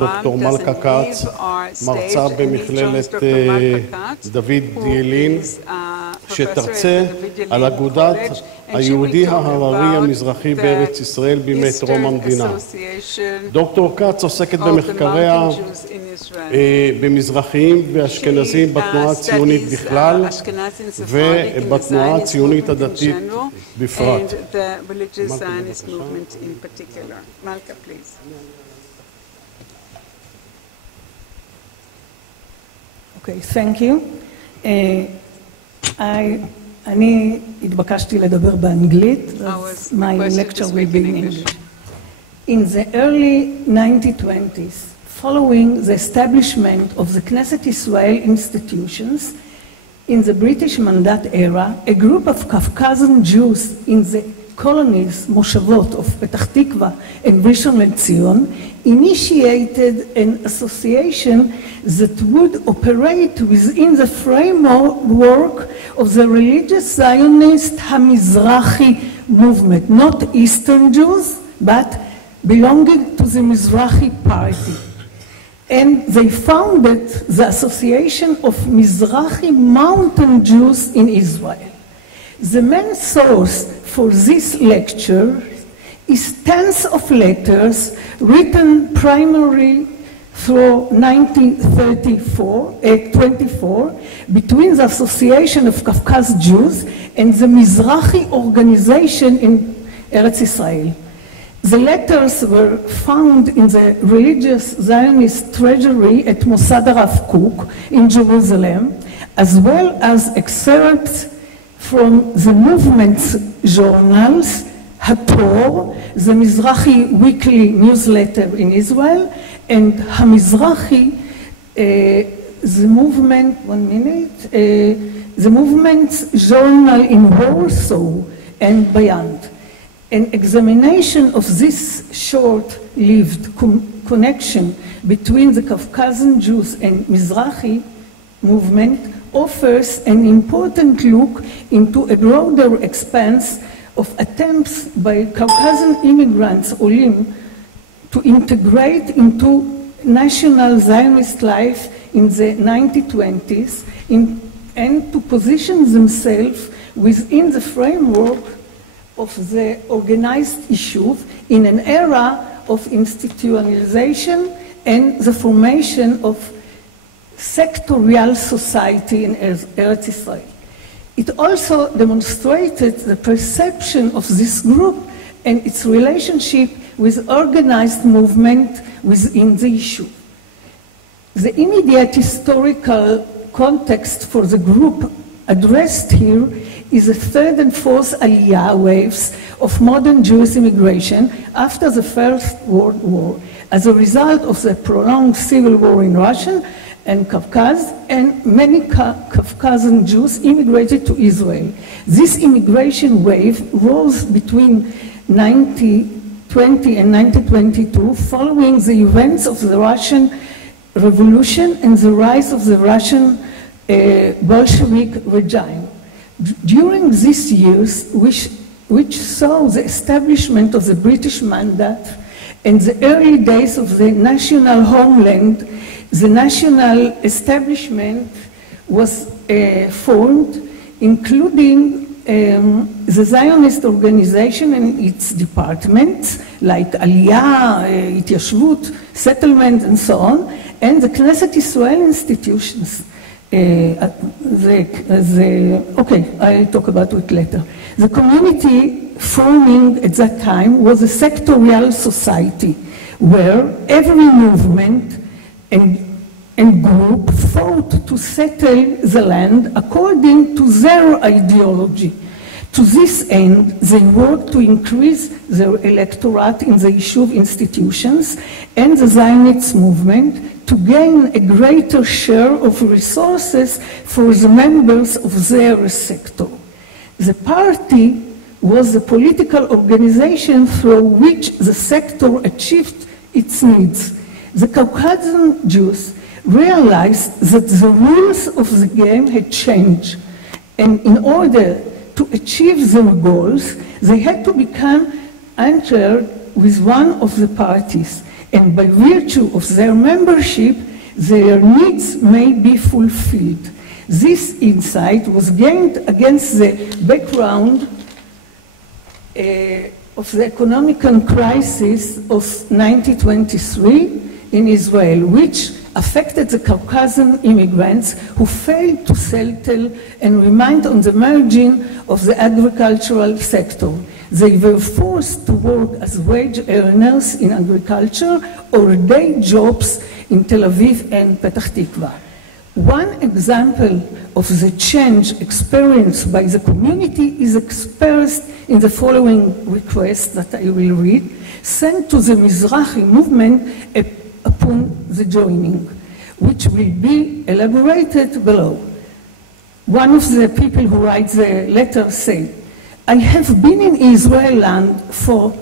דוקטור מלכה קץ, מרצה במכללת דוד ילין, שתרצה על אגודת היהודי ההררי המזרחי בארץ ישראל בימי טרום המדינה. דוקטור קץ עוסקת במחקריה במזרחיים ואשכנזים בתנועה הציונית בכלל ובתנועה הציונית הדתית בפרט. Okay, thank you. אני התבקשתי לדבר באנגלית, אז my lecture will be in English. In the early 1920s, following the establishment of the Knesset Israel institutions in the British Mandate era, a group of Caucasian Jews in the colonies, Moshavot of Petach Tikva and Rishon LeZion, initiated an association that would operate within the framework of the religious Zionist Mizrahi movement, not Eastern Jews, but belonging to the Mizrahi party. And they founded the Association of Mizrahi Mountain Jews in Israel. The main source for this lecture is tens of letters written primarily through 1924 between the Association of Caucasus Jews and the Mizrahi organization in Eretz Israel. The letters were found in the religious Zionist treasury at Mossad Rav Kook in Jerusalem, as well as excerpts from the movement's journals, Hator, the Mizrahi weekly newsletter in Israel, and HaMizrahi, the movement, the movement's journal in Warsaw and beyond. An examination of this short-lived connection between the Caucasian Jews and Mizrahi movement offers an important look into a broader expanse of attempts by Caucasian immigrants, Olim, to integrate into national Zionist life in the 1920s and to position themselves within the framework of the organized issue in an era of institutionalization and the formation of sectorial society in Eretz Israel. It also demonstrated the perception of this group and its relationship with organized movement within the issue. The immediate historical context for the group addressed here is the third and fourth Aliyah waves of modern Jewish immigration after the First World War, as a result of the prolonged civil war in Russia and Caucasus, and many Caucasian Jews immigrated to Israel. This immigration wave rose between 1920 and 1922 following the events of the Russian Revolution and the rise of the Russian Bolshevik regime. During these years, which saw the establishment of the British Mandate and the early days of the national homeland, the national establishment was formed, including the Zionist organization and its departments, like Aliyah, Ityashvut, settlement, and so on, and the Knesset Israel institutions. Okay, I'll talk about it later. The community forming at that time was a sectorial society where every movement and group fought to settle the land according to their ideology. To this end, they worked to increase their electorate in the Yishuv institutions and the Zionist movement to gain a greater share of resources for the members of their sector. The party was the political organization through which the sector achieved its needs. The Caucasian Jews realized that the rules of the game had changed, and in order to achieve their goals, they had to become entered with one of the parties. and by virtue of their membership, their needs may be fulfilled. This insight was gained against the background of the economic crisis of 1923 in Israel, which affected the Caucasian immigrants who failed to settle and remained on the margin of the agricultural sector. They were forced to work as wage earners in agriculture or day jobs in Tel Aviv and Petah Tikva. One example of the change experienced by the community is expressed in the following request that I will read, sent to the Mizrahi movement upon the joining, which will be elaborated below. One of the people who writes the letter said, I have been in Israel land for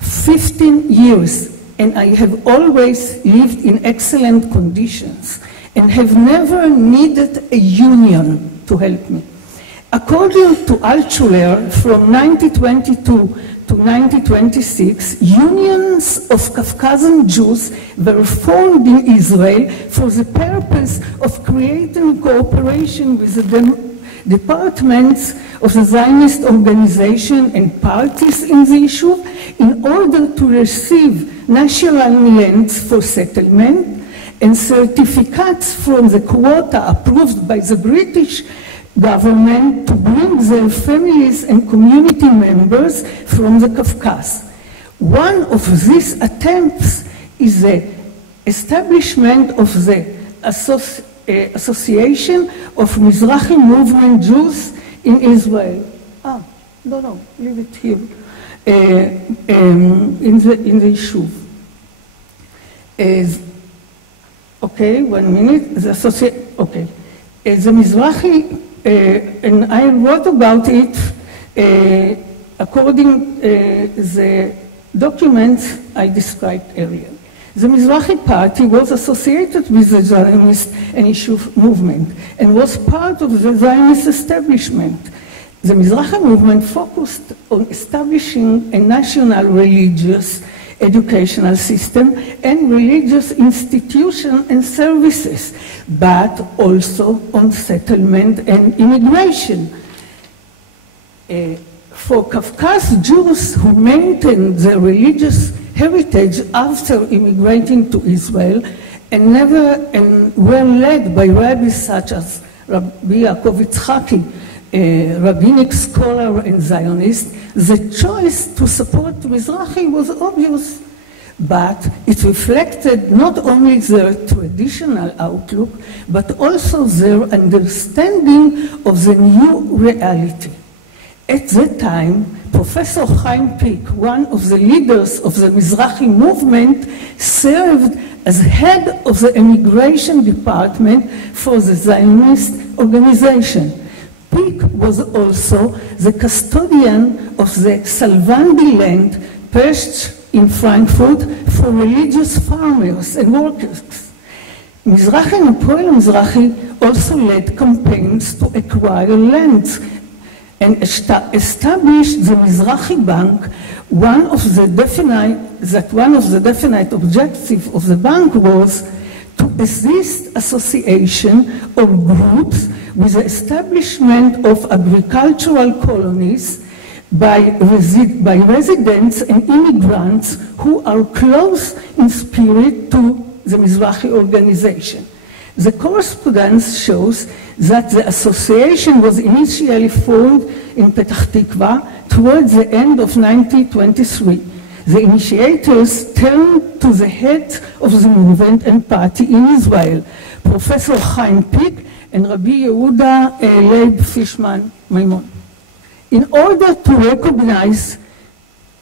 15 years, and I have always lived in excellent conditions and have never needed a union to help me. According to Altshuler, from 1922 to 1926, unions of Caucasian Jews were formed in Israel for the purpose of creating cooperation with the departments of the Zionist organization and parties in the issue in order to receive national lands for settlement and certificates from the quota approved by the British government to bring their families and community members from the Caucasus. One of these attempts is the establishment of the Association of Mizrahi Movement Jews in Israel. No, leave it here. In the issue. Okay, 1 minute. The Mizrahi, and I wrote about it according the documents I described earlier. The Mizrahi Party was associated with the Zionist and issue movement and was part of the Zionist establishment. The Mizrahi movement focused on establishing a national religious educational system and religious institutions and services, but also on settlement and immigration. For Caucasus Jews who maintained their religious heritage after immigrating to Israel and were led by rabbis such as Rabbi Yaakov Yitzchaki, a rabbinic scholar and Zionist, the choice to support Mizrahi was obvious, but it reflected not only their traditional outlook, but also their understanding of the new reality. At that time, Professor Chaim Pick, one of the leaders of the Mizrahi movement, served as head of the immigration department for the Zionist organization. Pick was also the custodian of the Salvandi land perched in Frankfurt for religious farmers and workers. Mizrahi and Poel Mizrahi also led campaigns to acquire lands and established the Mizrahi Bank. One of the definite objectives of the bank was to assist association or groups with the establishment of agricultural colonies by residents and immigrants who are close in spirit to the Mizrahi organization. The correspondence shows that the association was initially formed in Petah Tikva towards the end of 1923. The initiators turned to the head of the movement and party in Israel, Professor Chaim Pick and Rabbi Yehuda Leib Fishman Maimon. In order to be recognized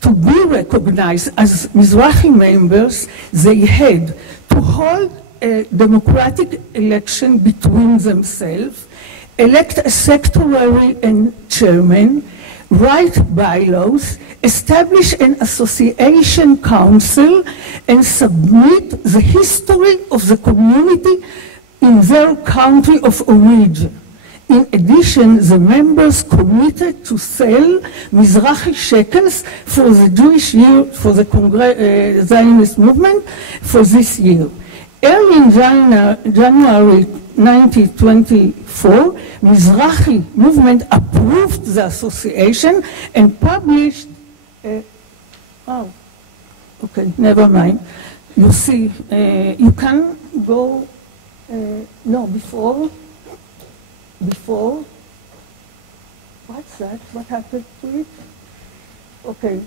as Mizrahi members, they had to hold a democratic election between themselves, elect a secretary and chairman, write bylaws, establish an association council, and submit the history of the community in their country of origin. In addition, the members committed to sell Mizrahi shekels for the Jewish year, for the Zionist movement for this year. Early in January 1924, Mizrahi movement approved the association and published okay, never mind. You see, you can go, no, before, what's that? What happened to it? Okay,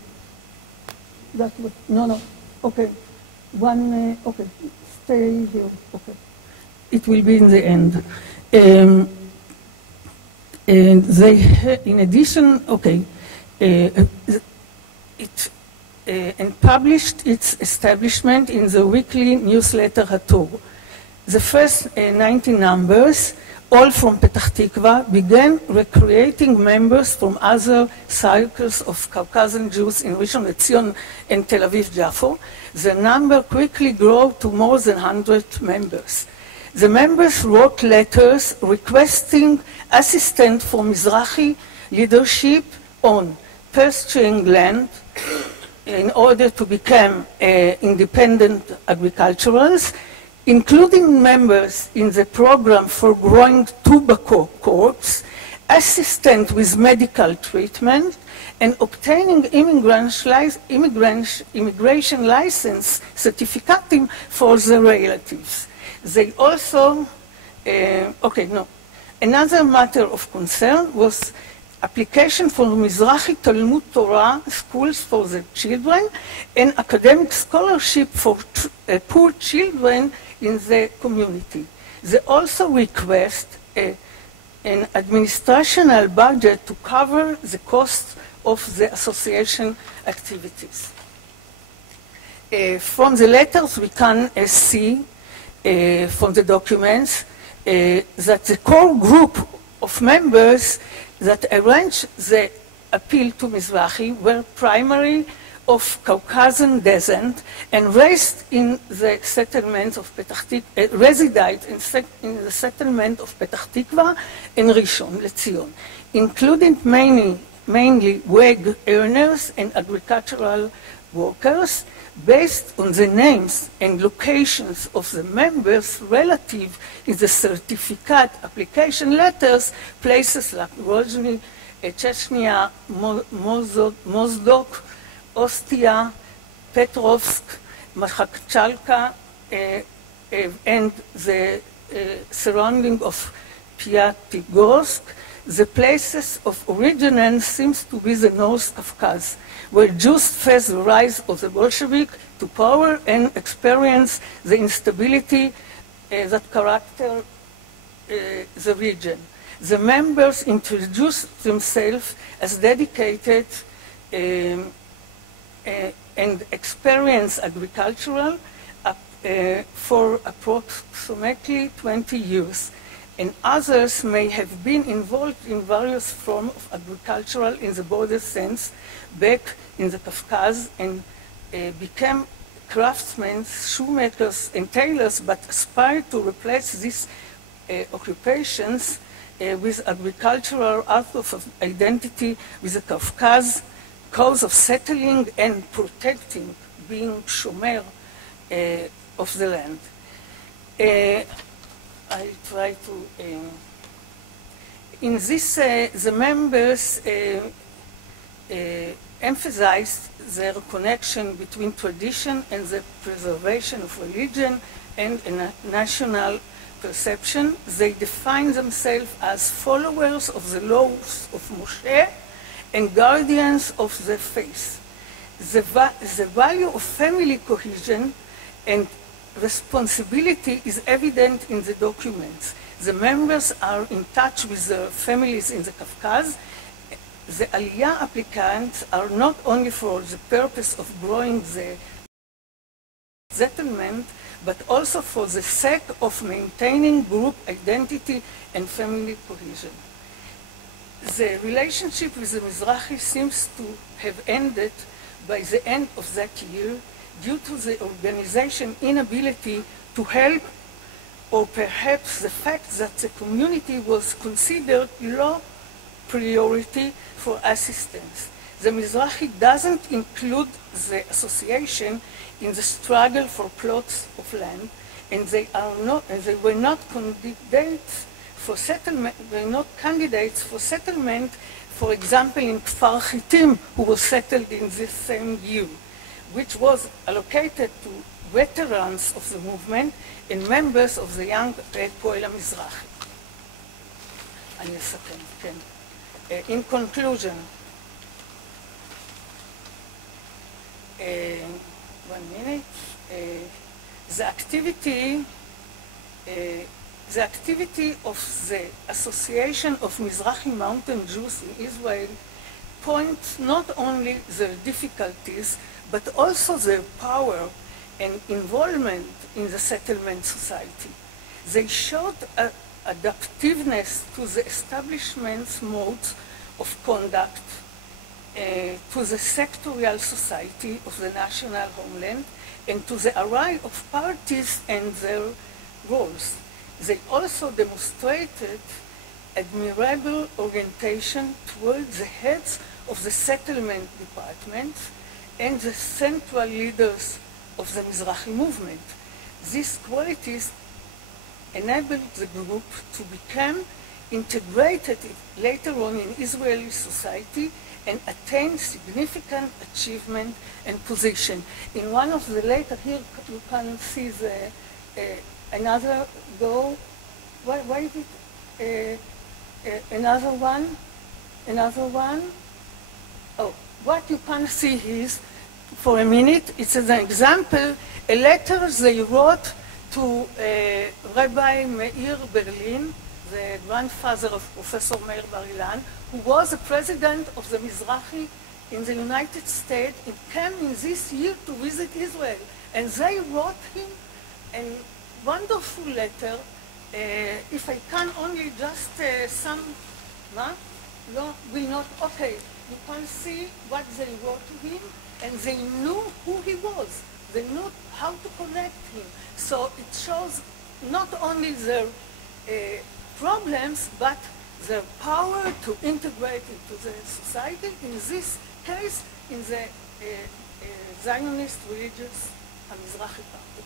that was, no, okay, okay, stay here, okay. It will be in the end. And they, in addition, okay, and published its establishment in the weekly newsletter Hatur. The first 90 numbers, all from Petah Tikva, began recruiting members from other circles of Caucasian Jews in Rishon LeZion and Tel Aviv-Jafo. The number quickly grew to more than 100 members. The members wrote letters requesting assistance for Mizrahi leadership on purchasing land in order to become independent agriculturals, including members in the program for growing tobacco crops, assistance with medical treatment, and obtaining immigration license certificate for their relatives. They also, another matter of concern was application for Mizrahi Talmud Torah schools for the children and academic scholarship for poor children in the community. They also request an administrational budget to cover the cost of the association activities. From the letters we can see from the documents that the core group of members that arranged the appeal to Mizrahi were primarily of Caucasian descent and raised in the settlement of Petah Tikva, resided in the settlement of Petah Tikva and Rishon LeZion, including mainly wage earners and agricultural workers. Based on the names and locations of the members relative in the certificate application letters, places like Rozhny, Chechnya, Mozdok, Ostia, Petrovsk, Makhachkalka, and the surrounding of Pyatigorsk. The places of origin seems to be the North Caucasus, where Jews faced the rise of the Bolshevik to power and experience the instability that characterized the region. The members introduced themselves as dedicated and experienced agricultural for approximately 20 years. And others may have been involved in various forms of agricultural in the broader sense back in the Caucasus and became craftsmen, shoemakers, and tailors, but aspired to replace these occupations with agricultural out of identity with the Caucasus, cause of settling and protecting, being shomer of the land. I try to, in this, the members emphasized their connection between tradition and the preservation of religion and a national perception. They define themselves as followers of the laws of Moshe and guardians of the faith. The value of family cohesion and responsibility is evident in the documents. The members are in touch with their families in the Caucasus. The Aliyah applicants are not only for the purpose of growing the settlement, but also for the sake of maintaining group identity and family cohesion. The relationship with the Mizrahi seems to have ended by the end of that year due to the organization's inability to help or perhaps the fact that the community was considered low priority for assistance. The Mizrahi doesn't include the association in the struggle for plots of land, and they were not candidates for settlement. For example, in Kfar Chitim, who was settled in this same year, which was allocated to veterans of the movement and members of the young Poel HaMizrahi. In conclusion, the activity of the Association of Mizrahi Mountain Jews in Israel points not only their difficulties, but also their power and involvement in the settlement society. They showed adaptiveness to the establishment's modes of conduct, to the sectorial society of the national homeland, and to the array of parties and their roles. They also demonstrated admirable orientation towards the heads of the settlement departments and the central leaders of the Mizrahi movement. These qualities enabled the group to become integrated later on in Israeli society and attain significant achievement and position. In one of the later, here you can see the another go, why is it, another one, oh, what you can see is, for a minute, it's an example, a letter they wrote to Rabbi Meir Berlin, the grandfather of Professor Meir Bar-Ilan, who was the president of the Mizrahi in the United States, and came in this year to visit Israel. And they wrote him a wonderful letter. If I can only just okay, you can see what they wrote to him, and they knew who he was. They knew how to connect him. So it shows not only their problems, but their power to integrate into the society, in this case, in the Zionist religious Mizrahi party.